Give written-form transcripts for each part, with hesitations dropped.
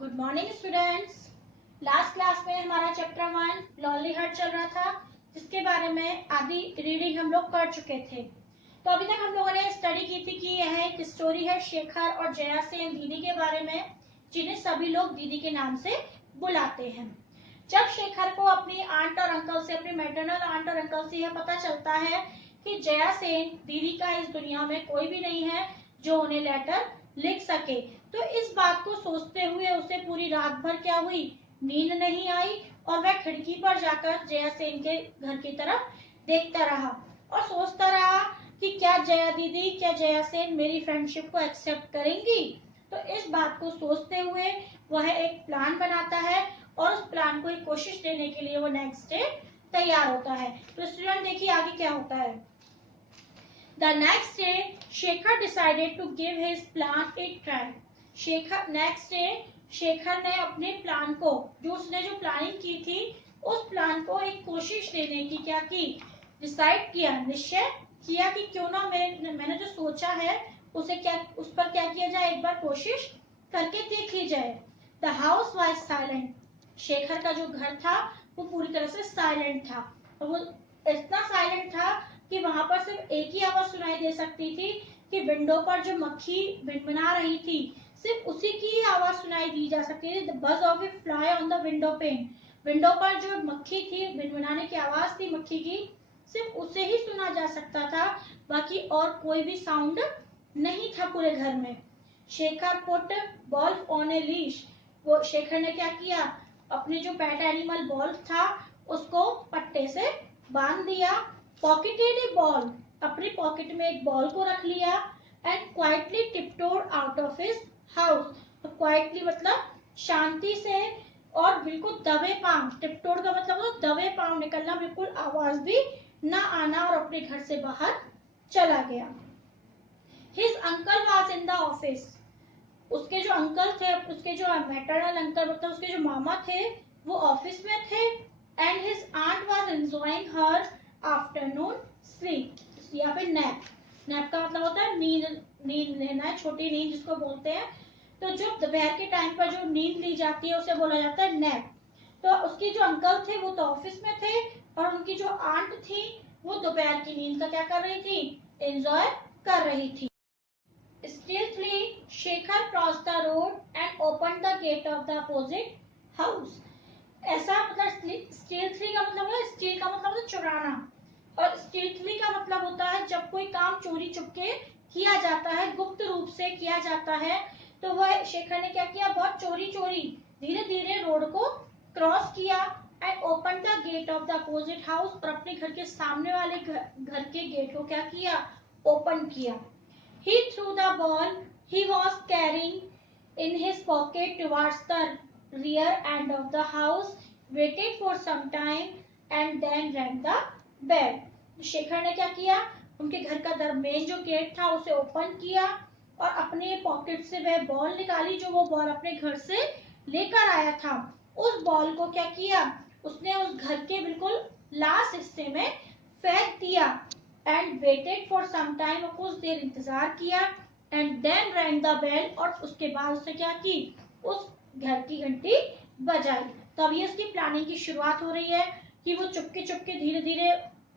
Good morning students. Last class में हमारा chapter 1 lonely heart चल रहा था, जिसके बारे में आधी रीडिंग हम लोग कर चुके थे। तो अभी तक हम लोगों ने स्टडी की थी कि यह एक स्टोरी है शेखर और जया सेन दीदी के बारे में, जिन्हें सभी लोग दीदी के नाम से बुलाते हैं। जब शेखर को अपनी आंट और अंकल से, अपनी मैटरनल आंट और अंकल से यह पता चलता है कि जया सेन दीदी का इस दुनिया में कोई भी नहीं है जो उन्हें लेटर लिख सके, तो इस बात को सोचते हुए उसे पूरी रात भर क्या हुई, नींद नहीं आई और वह खिड़की पर जाकर जया सेन के घर की तरफ देखता रहा और सोचता रहा कि क्या जया दीदी, क्या जया सेन मेरी फ्रेंडशिप को एक्सेप्ट करेंगी। तो इस बात को सोचते हुए वह एक प्लान बनाता है और उस प्लान को एक कोशिश देने के लिए वो नेक्स्ट डे तैयार होता है। तो स्टूडेंट देखिए आगे क्या होता है। The next day, Shekhar decided to give his plan a try. Next day Shekhar ने अपने प्लान को, जो उसने जो प्लानिंग की थी, उस प्लान को एक कोशिश देने की क्या की, डिसाइड किया, निश्चय किया कि क्यों ना मैंने जो सोचा है उसे क्या, उस पर क्या किया जाए, एक बार कोशिश करके देख ली जाए। The house was silent. Shekhar का जो घर था वो पूरी तरह से साइलेंट था और वो इतना साइलेंट था कि वहां पर सिर्फ एक ही आवाज सुनाई दे सकती थी कि विंडो पर जो मक्खी भिनभिना रही थी, सिर्फ उसी की आवाज सुनाई दी जा सकती थी। द बज of A fly on the window pane. Window पर जो मक्खी थी, भिनभिनाने की आवाज थी मक्खी की, सिर्फ उसे ही सुना जा सकता था, बाकी और कोई भी साउंड नहीं था पूरे घर में। Shekhar put Wolf on a leash. वो शेखर ने क्या किया, अपने जो पेट एनिमल बॉल्फ था उसको पट्टे से बांध दिया। पॉकेटेड ए बॉल, अपनी पॉकेट में एक बॉल को रख लिया। And quietly tiptoed out of his house. Quietly मतलब शांति से और बिल्कुल दबे पांव, टिपटोड का मतलब वो दबे पांव निकलना, बिल्कुल आवाज भी ना आना, और अपने घर से बाहर चला गया। His uncle was in the office. उसके जो अंकल थे, उसके जो मैटरनल अंकल मतलब उसके जो मामा थे, वो ऑफिस में थे। And his aunt was enjoying her afternoon sleep, या फिर नैप। नैप का मतलब होता है नींद, नींद लेना, छोटी नींद जिसको बोलते हैं। तो जो दोपहर के टाइम पर जो नींद ली जाती है उसे बोला जाता है नैप। तो उसके जो अंकल थे वो तो ऑफिस में थे और उनकी जो आंट थी वो दोपहर की नींद का क्या कर रही थी, एंजॉय कर रही थी। Stealthily, Shekhar crossed the road and opened the gate of the opposite house. ऐसा मतलब stealthily का मतलब है, steal का मतलब है चुराना, और stealthily का मतलब होता है जब कोई काम चोरी चुपके किया जाता है, गुप्त रूप से किया जाता है। तो वह शेखर ने क्या किया, बहुत चोरी चोरी धीरे धीरे रोड को क्रॉस किया। And open the gate of the opposite house, और अपने घर के सामने वाले घर के गेट को क्या किया, ओपन किया। He threw the ball he was carrying in his pocket towards the rear end of the house, waited for some time and then rang the bell. Shekhar ने क्या किया, उनके घर का मेन जो गेट था उसे ओपन किया और अपने पॉकेट से वह बॉल निकाली, जो वो बॉल अपने घर से लेकर आया था। उस बॉल को क्या किया, उसने उस घर के बिल्कुल लास्ट हिस्से में फेंक दिया। And waited for some time, और कुछ देर इंतजार किया। And then rang the bell, और उसके बाद उसने क्या की, उस घर की घंटी बजाई। तो अभी उसकी प्लानिंग की शुरुआत हो रही है कि वो चुपके चुपके धीरे धीरे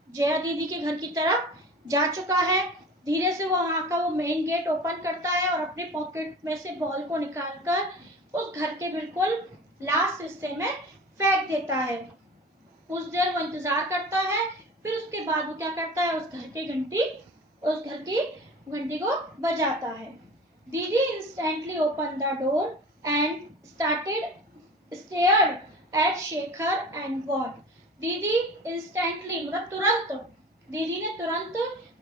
जया दीदी के घर की तरफ जा चुका है। धीरे से वो वहां का वो मेन गेट ओपन करता है और अपने पॉकेट में से बॉल को निकालकर उस घर के बिल्कुल लास्ट हिस्से में फेंक देता है। कुछ देर वो इंतजार करता है, फिर उसके बाद वो क्या करता है, उस घर की घंटी को बजाता है। दीदी instantly open the door and stared at Shekhar and what. दीदी इंस्टेंटली मतलब तुरंत, दीदी ने तुरंत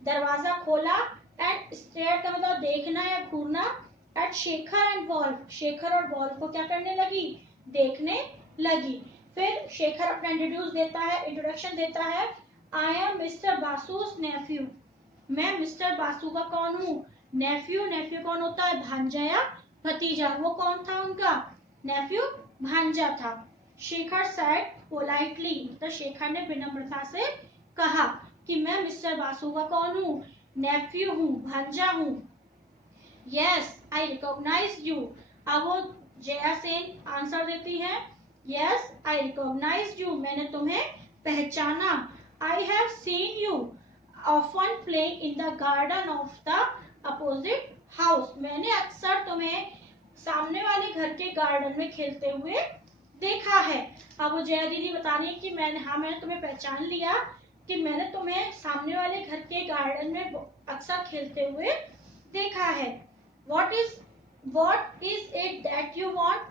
दरवाजा खोला। एंड स्टेयर का मतलब देखना या घूरना। At Shekhar and Wolf, Shekhar और वॉल्फ को क्या करने लगी, देखने लगी। फिर शेखर अपना इंट्रोडक्शन देता है। I am mister Basu's nephew. मैं मिस्टर बासु का कौन हूँ, नेफ्यू। नेफ्यू कौन होता है, भांजा या भतीजा। वो कौन था उनका, नेफ्यू, भांजा था। शेखर सेड पोलाइटली, तो शेखर ने विनम्रता से कहा कि मैं मिस्टर बासु का कौन हूँ, नेफ्यू हूँ, भांजा हूँ। यस आई रिकॉग्नाइज यू, अब वो जया सेन आंसर देती है, यस आई रिकॉग्नाइज यू, मैंने तुम्हें पहचाना। I have seen you often playing in the garden of the opposite house, मैंने अक्सर तुम्हें सामने वाले घर के गार्डन में खेलते हुए देखा है। अब वो जया दीदी बता रही है कि मैंने तुम्हें पहचान लिया कि मैंने तुम्हें सामने वाले घर के गार्डन में अक्सर खेलते हुए देखा है। What is it that you want,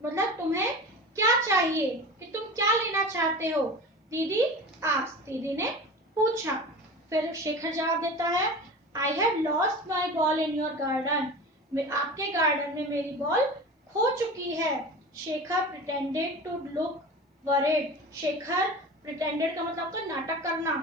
मतलब तुम्हें क्या चाहिए, कि तुम क्या लेना चाहते हो, दीदी दीदी ने पूछा। फिर शेखर जवाब देता है, I had lost my ball in your garden, आपके गार्डन में मेरी बॉल खो चुकी है। Shekhar pretended to look worried, Shekhar pretended का मतलब तो नाटक करना,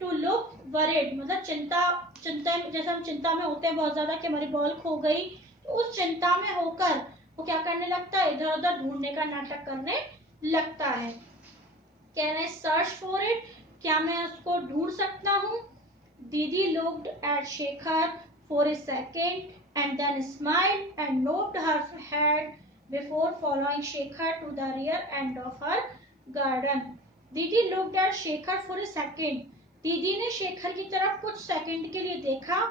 to look worried मतलब चिंता जैसे हम चिंता में होते हैं बहुत ज्यादा कि हमारी बॉल खो गई, तो उस चिंता में होकर वो क्या करने लगता है, इधर उधर ढूंढने का नाटक करने लगता है। Can I search for it, क्या मैं उसको ढूंढ सकता हूँ? दीदी looked at Shekhar for a second and then smiled and nodded her head before following Shekhar to the rear end of her garden. दीदी looked at Shekhar for a second, दीदी ने शेखर की तरफ कुछ सेकंड के लिए देखा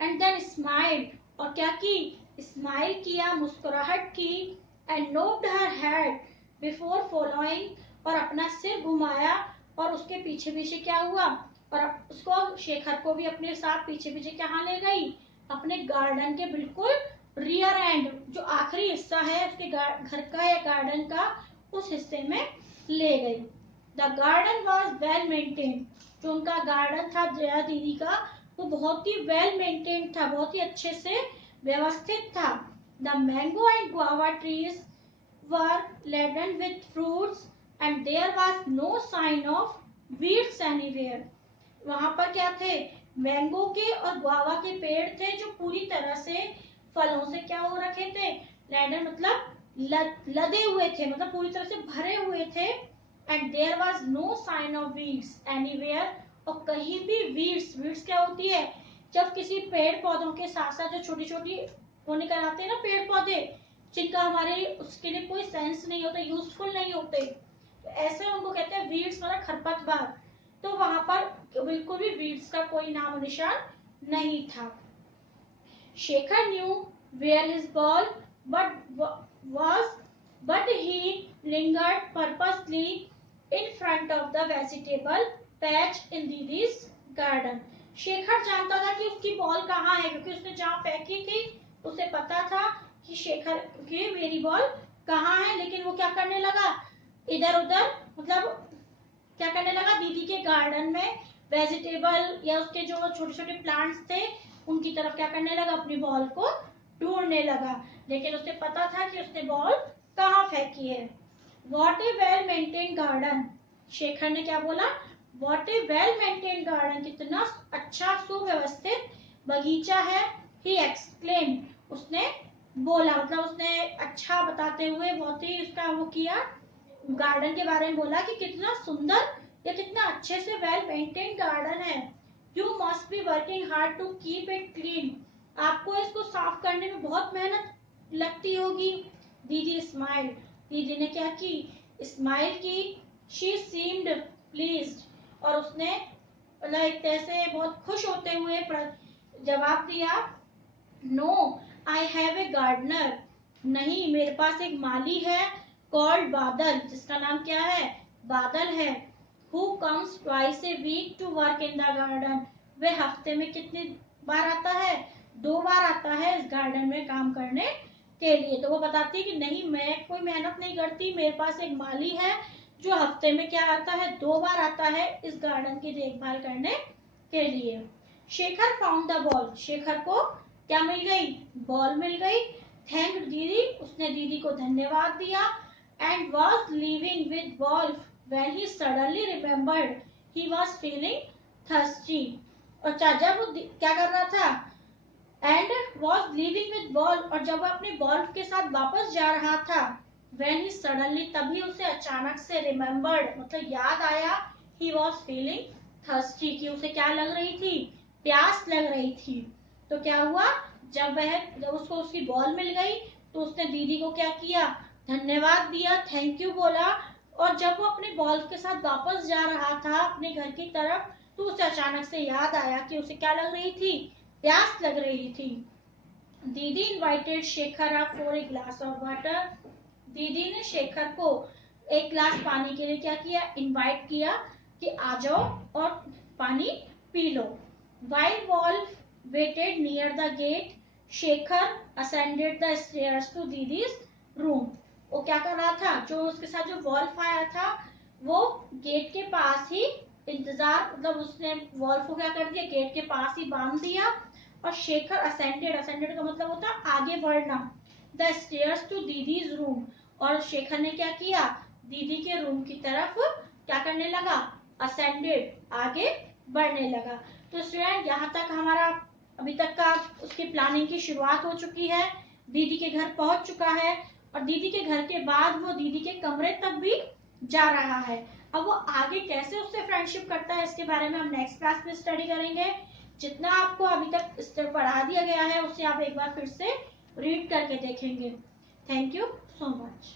and then smiled, और क्या की, स्माइल किया, मुस्कुराहट की, and nodded her head before following, और अपना सिर घुमाया और उसके पीछे पीछे क्या हुआ, और उसको शेखर को भी अपने साथ पीछे पीछे कहाँ ले गई, अपने गार्डन के बिल्कुल रियर एंड, जो आखिरी हिस्सा है उसके घर का या गार्डन का, उस हिस्से में ले गई। The garden was well maintained, जो उनका गार्डन था जया दीदी का, वो बहुत ही वेल मेंटेन्ड था, बहुत ही अच्छे से व्यवस्थित था। The mango and guava trees were laden with fruits and there was no sign of weeds anywhere. वहां पर क्या थे, मैंगो के और गुआवा के पेड़ थे जो पूरी तरह से फलों से क्या हो रखे थे, लैडन मतलब लदे हुए थे, मतलब पूरी तरह से भरे हुए थे। And there was no sign of weeds anywhere, और कहीं भी वीड्स क्या होती है, जब किसी पेड़ पौधों के साथ साथ जो छोटी छोटी वो निकल आते हैं ना पेड़ पौधे, जिनका हमारे उसके लिए कोई सेंस नहीं होता, यूजफुल नहीं होते, तो ऐसे उनको कहते हैं वीड्स मतलब खरपतवार। तो वहां पर बिल्कुल भी वीड्स का कोई नाम निशान नहीं था। Shekhar knew where his ball but he lingered purposely in front of the vegetable patch in Didi's garden. Shekhar जानता था कि उसकी बॉल कहाँ है, क्योंकि उसने जहाँ फेंकी थी उसे पता था कि शेखर की मेरी बॉल कहाँ है, लेकिन वो क्या करने लगा, इधर उधर मतलब क्या करने लगा, दीदी के गार्डन में वेजिटेबल या उसके जो छोटे छोटे प्लांट्स थे उनकी तरफ क्या करने लगा, अपनी बॉल को ढूंढने लगा, लेकिन उसे पता था कि उसने बॉल कहाँ फेंकी है। What A well maintain garden, Shekhar ने क्या बोला, what A well maintain garden, कितना अच्छा सुव्यवस्थित बगीचा है। ही एक्सक्लेम, उसने बोला, मतलब उसने अच्छा बताते हुए बहुत ही उसका वो किया, गार्डन के बारे में बोला कि कितना सुंदर या कितना अच्छे से वेल मेंटेन गार्डन है। You must be working hard to keep it clean, आपको इसको साफ करने में बहुत मेहनत लगती होगी। दीदी स्माइल, दीदी ने क्या की, स्माइल की। शी सीम्ड प्लीज्ड, और उसने मतलब एक तरह से बहुत खुश होते हुए जवाब दिया, no I have a gardener, नहीं मेरे पास एक माली है, कॉल्ड बादल, जिसका नाम क्या है, बादल है। Who comes twice a week to work in the garden, वह हफ्ते में कितनी बार आता है, 2 बार आता है इस गार्डन में काम करने के लिए। तो वो बताती है कि नहीं मैं कोई मेहनत नहीं करती, मेरे पास एक माली है जो हफ्ते में क्या आता है, 2 बार आता है इस गार्डन की देखभाल करने के लिए। Shekhar found the ball, Shekhar को क्या मिल गई, बॉल मिल गई। थैंक दीदी, उसने दीदी को धन्यवाद दिया। And was living with ball when he suddenly remembered he was feeling thirsty, और जब वो क्या कर रहा था, and was living with ball, और जब वो अपने बॉल के साथ वापस जा रहा था, व्हेन ही सडनली, तभी उसे अचानक से रिमेम्बर्ड मतलब याद आया, ही वॉज फीलिंग थर्स्टी, कि उसे क्या लग रही थी, प्यास लग रही थी। तो क्या हुआ, जब उसको उसकी बॉल मिल गई, तो उसने दीदी को क्या किया, धन्यवाद दिया, थैंक यू बोला। और जब वो अपने बॉल के साथ वापस जा रहा था अपने घर की तरफ, तो उसे अचानक से याद आया कि उसे क्या लग रही थी, प्यास लग रही थी। दीदी invited Shekhar up for a glass of water. दीदी ने शेखर को एक गिलास पानी के लिए क्या किया, इनवाइट किया कि आ जाओ और पानी P low. While Wolf waited near the gate, Shekhar ascended the stairs to दीदी's room. वो क्या कर रहा था, जो उसके साथ जो वॉल्फ आया था वो गेट के पास ही इंतजार, मतलब उसने वॉल्फ को क्या कर दिया, गेट के पास ही बांध दिया। और शेखर असेंडेड का मतलब होता है आगे बढ़ना, the stairs to Didi's room. और शेखर ने क्या किया, दीदी के रूम की तरफ क्या करने लगा, असेंडेड, आगे बढ़ने लगा। तो स्टूडेंट यहाँ तक हमारा अभी तक का उसकी प्लानिंग की शुरुआत हो चुकी है, दीदी के घर पहुंच चुका है और दीदी के घर के बाद वो दीदी के कमरे तक भी जा रहा है। अब वो आगे कैसे उससे फ्रेंडशिप करता है इसके बारे में हम नेक्स्ट क्लास में स्टडी करेंगे। जितना आपको अभी तक पढ़ा दिया गया है उसे आप एक बार फिर से रीड करके देखेंगे। Thank you so much.